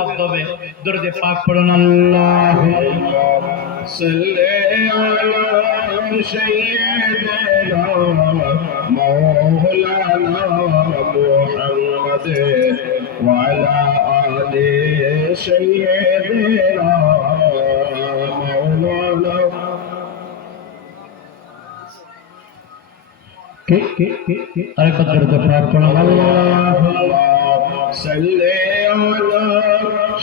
মাধ্যমে দরুদে পাক পড়ুন। আল্লাহুম্মা সাল্লি আলা সাইয়্যিদিনা মাওলানা মুহাম্মাদ ওয়া আলা আলি সাইয়্যিদিনা মাওলানা আরেকবার দরুদ পাক পড়ুন। আল্লাহুম্মা সাল্লি আলা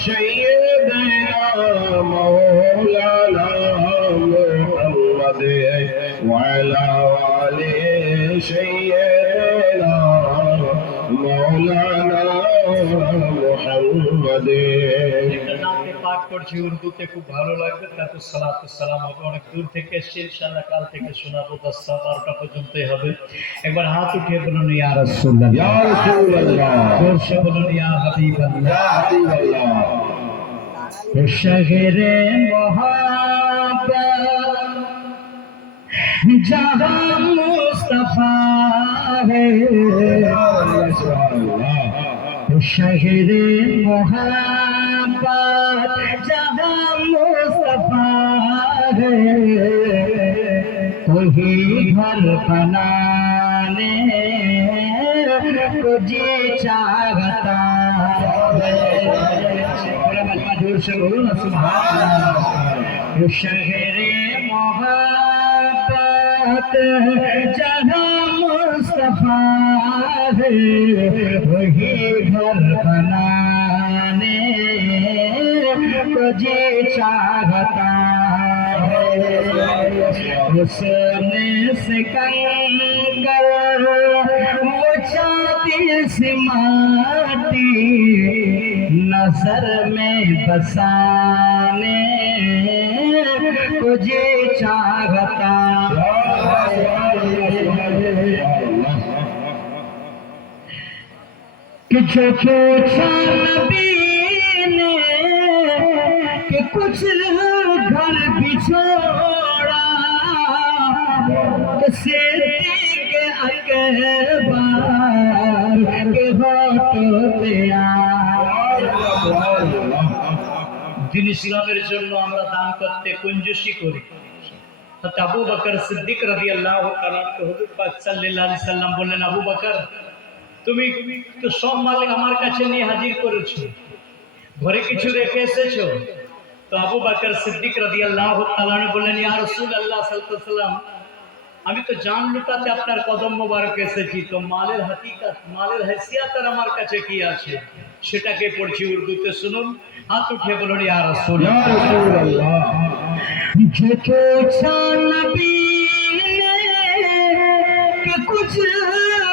সাইয়্যিদিনা মাওলানা মুহাম্মাদ ওয়া আলা আলি সাইয়্যিদিনা মাওলানা মুহাম্মাদ। পাঠ করছি উর্দুতে, খুব ভালো লাগবে। তারপর সালাতুস সালাম হবে। অনেক দূর থেকে এসেছি, ইনশাআল্লাহ কাল থেকে শোনাবো। 10টা 12টা পর্যন্তই হবে। একবার হাত উঠিয়ে বলুন ইয়া রাসূলুল্লাহ, ইয়া রাসূলুল্লাহ, জোরসে বলুন ইয়া হাবিবাল্লাহ, ইয়া হাবিবাল্লাহ। শহরে মোহাব্বত जहाँ मुस्तफा है, शहरे मोहब्बत जहाँ मुस्तफा है, वही घर बनाने को जी चाहता है। जोर से बोलो ना सुभान अल्लाह। शहरे मोहब्बत जहाँ मुस्तफा है, वही घर बनाने को जी चाहता है। उसने सिकंदर मुझा दिल से माटी नजर में बसाने को जी चाहता कि जो पूछा नबी ने कि कुछ घर बिछोड़ा, तो सिद्दीक़ अकबर के होठों पे দিন ইসলামের জন্য আমরা দান করতে কঞ্জুসি করি। আবু বকর সিদ্দিক রাদিয়াল্লাহু তাআলা হুজুর পাক সাল্লাল্লাহু আলাইহি সাল্লাম বললেন, আবু বকর তুমি তো সব মাল আমার কাছে নিয়ে হাজির করেছো, ঘরে কিছু রেখে এসেছো? তো আবু বকর সিদ্দিক রাদিয়াল্লাহু তাআলা বললেন, ইয়া রাসূলুল্লাহ সাল্লাল্লাহু আলাইহি সাল্লাম, আমি তো জান লুটাতে আপনার কদম মোবারক এসেছি, তো মালের হাকিকত, মালের হাইসিয়ত আর আমার কাছে কি আছে সেটাকে পড়ছি উর্দুতে, শুনুন। हाथ उठे बोलो या रसूल अल्लाह। जो पूछा नबी ने कि कुछ घर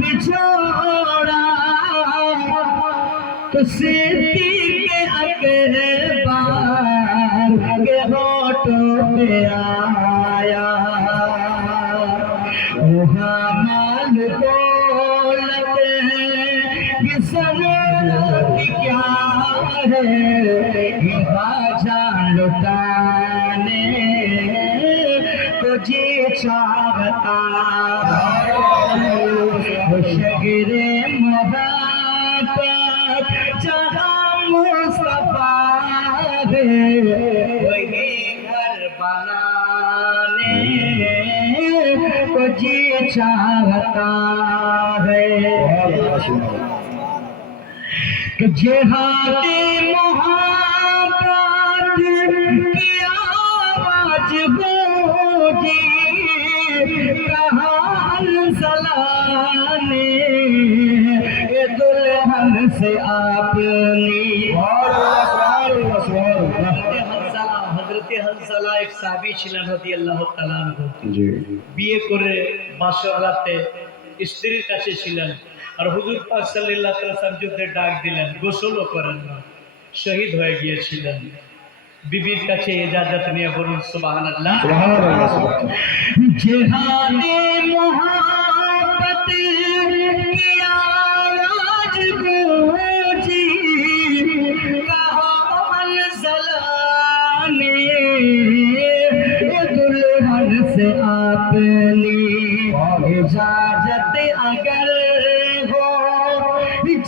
बिछोड़ा, तो सिद्दीक़ अकबर के होठों पे आया। वहाँ माल बोलते कि ज़रूरत क्या है, जान लुटाने को जी चाहता। शहरे मोहब्बत जहाँ मुस्तफा है, वही घर बनाने को जी चाहता है। कि जिहादी मोहब्बत की आवाज गूंजी, कहाँ सलाने ये दुल्हन से आपनी। हजरत हंसला एक साबी ছিলেন রাদিয়াল্লাহু তাআলা আনহু, বিয়ে করে বাসর রাতে স্ত্রীর কাছে ছিলেন। আর হুজুর পাক সাল্লাল্লাহু আলাইহি ওয়াসাল্লাম যুদ্ধে ডাক দিলেন, গোসলও করেন না, শহীদ হয়ে গিয়েছিলেন। বিবির কাছে ইজাজত নিয়ে বলুন সুবহানাল্লাহ। জিহাদি মোহাব্বত কি আওয়াজ গूंजी, कहाँ ज़लाने ये दुल्हन से आपने इजाजत अगर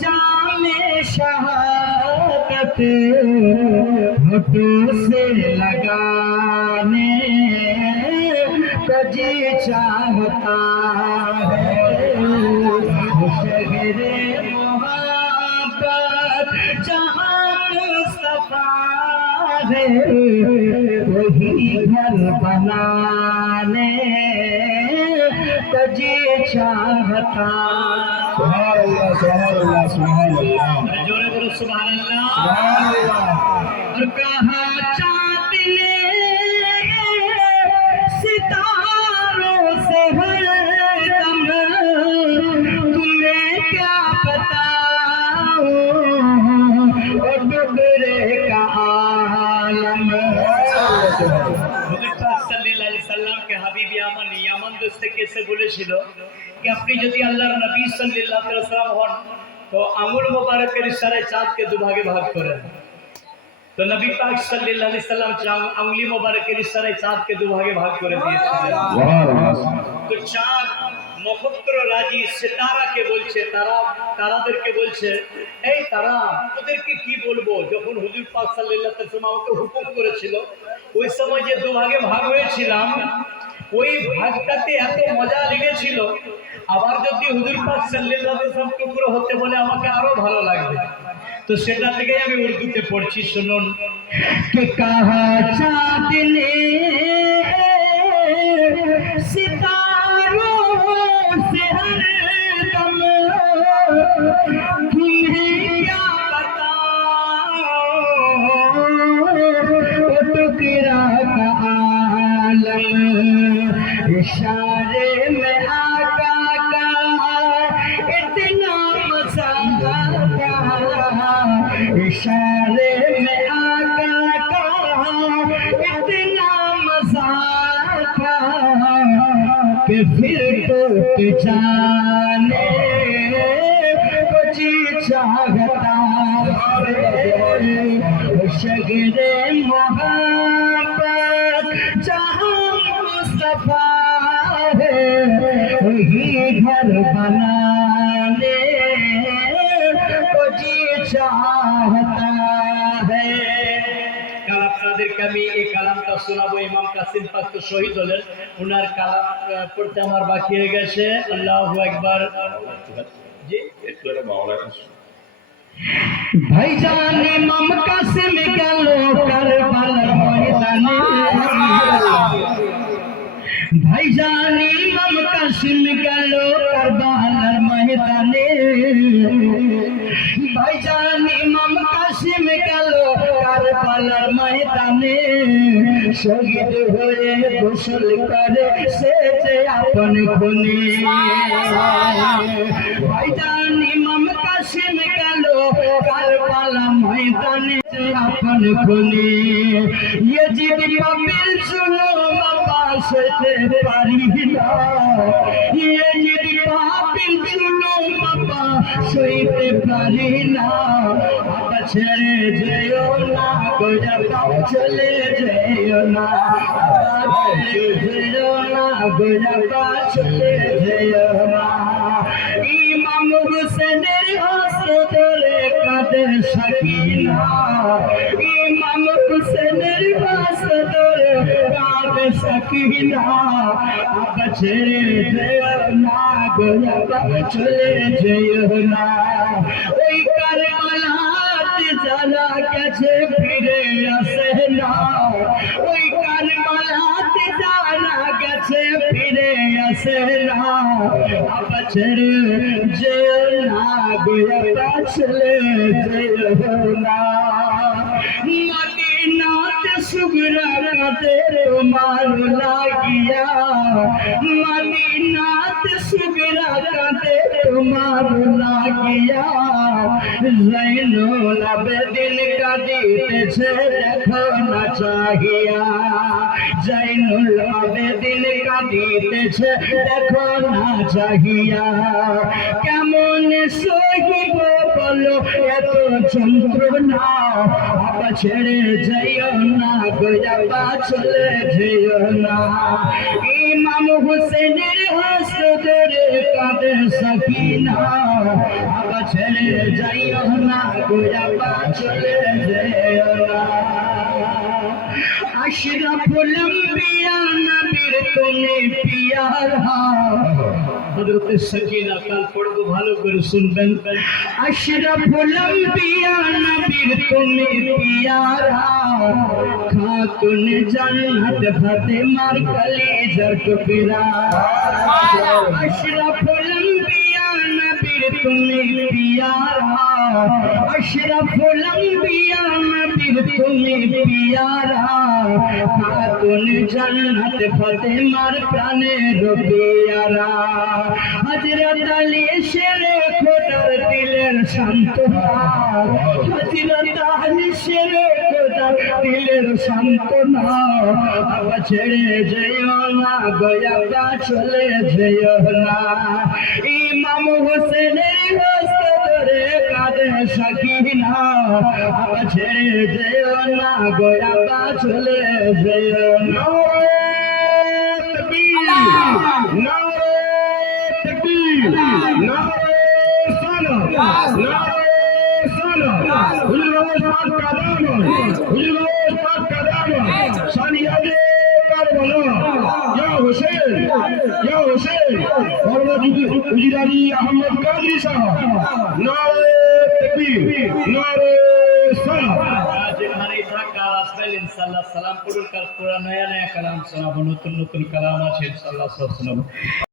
जामे शहादत होठों से लगाने को जी चाहता है शहरे मोहब्बत जहाँ मुस्तफा है वही घर बनाने को जी चाहता। जोरे बोलो सुभान अल्लाह। और कहा चाँद ने सितारों से हरदम तुम्हें क्या बताओ और डुबरे का आलम। के হাবিবি আমার ইয়ামান দেশ থেকে এসে বলেছিল कि আপনি যদি আল্লাহর নবী সাল্লাল্লাহু আলাইহি ওয়াসাল্লাম হন তো আঙ্গুল মোবারকের ইশারায় চাঁদকে দুভাগে ভাগ করেন। তো নবী পাক সাল্লাল্লাহু আলাইহি ওয়াসাল্লাম আঙ্গুলি মোবারকের ইশারায় চাঁদকে দুভাগে ভাগ করে দিয়েছিলেন। তো চাঁদ নক্ষত্র রাজি সিতারাকে বলছে, তারাদেরকে বলছে, এই তারা ওদেরকে কি বলবো, যখন হুজুর পাক সাল্লাল্লাহু আলাইহি ওয়াসাল্লাম আমাকে হুকুম করেছিল ওই সময় যে দুভাগে ভাগ হয়েছিলাম ওই ভাগটাতে এত মজা লেগেছিল, আবার যদি হুজুর পাক সাল্লাল্লাহু আলাইহি ওয়াসাল্লাম টুকরো হতে বলে আমাকে আরো ভালো লাগবে। তো সেটা থেকে আমি উর্দুতে পড়ছি, শুনুন। কে কাহা চাঁদ নে সিতারোं से हरदम तुम्हें क्या बताओ टुकड़ा का आलम। इशारे में आका का इतना मजा आता, इशारे में आका का इतना मजा आता कि फिर टूट जाने को जी चाहता शगरे मोहब्बत जहाँ मुस्तफा है वही घर बनाने को जी चाहता है। কাল আপনাদেরকে আমি এই কালামটা শোনাবো। ইমাম কাসিম পাক তো শহীদ হলেন, ওনার কালাম পড়তে আমার বাকি হয়ে গেছে। আল্লাহু আকবার। জি ভাইজান ইমাম কাসিম গেল কারবালার ময়দানে, ভাইজান ইমাম কাসিম গেল কারবালার ময়দানে, ভাইজান ইমাম কাসিম গেল কারবালার ময়দানে, শহীদ হয়ে গোসল করে সেজে আপন খুনে। ভাইজান ইমাম কাসিম গেল কারবালা ময়দানে আপন খুনে। ইয়াজিদ পাপের জুলুম বাসতে পারি না, ইয়াজিদ পাপের জুলুম সইতে পারি না। আপা ছেড়ে যেও না গোয়াবা চলে যেও না, যেও না গোয়াবা চলে যেও না। ইমাম হুসেনের হাসে ধরে কাঁদে সাকিনা, ইমাম হুসেনের হাসে ধরে কাঁদে সাকিনা। আপা ছেড়ে যেও না গোয়াবা চলে যেও না। ওই কারবালাতে যারা গেছে ফিরে আসে না, ওই কারবালাতে যারা গেছে ফিরে আসে না। আপা ছেড়ে যেও না গোয়াবা চলে যেও না। মদিনাতে সুগরা কাঁদে তোমার লাগিয়া, মদিনাতে সুগরা কাঁদে তোমার লাগিয়া। জৈনুল আবেদিন কাঁদিতেছে দেখো না চাহিয়া, জৈনুল আবেদিন কাঁদিতেছে দেখো না চাহিয়া। কেমন সহিব বলো এত যন্ত্রণা, আপা ছেড়ে যেও না গোয়াবা চলে যেও না। ইমাম হোসেনের হস্ত ধরে কাঁদে সকিনা আবা ছেড়ে যাইও না গোয়া বা চলে যেও না আশরাফুল আম্বিয়া নবীর তুমি পিয়ারা হযরত সকিনা কাল পড়ব ভালো করে শুনবেন আশরাফুল আম্বিয়া নবীর তুমি পিয়ারা খাতুন জান্নাত ফাতেমার কলিজার টুকরা আশরাফুল আম্বিয়া নবীর তুমি পিয়ারা আশরাফুল আম্বিয়া নবীর তুমি পিয়ারা খাতুন জান্নাত ফাতেমার প্রাণের পিয়ারা হযরত আলী শেরে খোদার দিলের সান্তনা হযরত আলী শেরে খোদার দিলের সান্তনা আবা ছেড়ে যেও না গোয়া বা চলে যেও না ইমাম হোসেনের হস্ত ধরে কাঁদে সকিনা আবা ছেড়ে যেও না গোয়া বা চলে যেও না अहमद कादरी साहब नारे तकबीर नारे सलाम যেখানে থাকা আসবেন ইনশাআল্লাহ সালাম করুন কাল পুরা নয়া নয়া কালাম শোনাবো নতুন নতুন কালাম আছে ইনশাআল্লাহ সব শোনাবো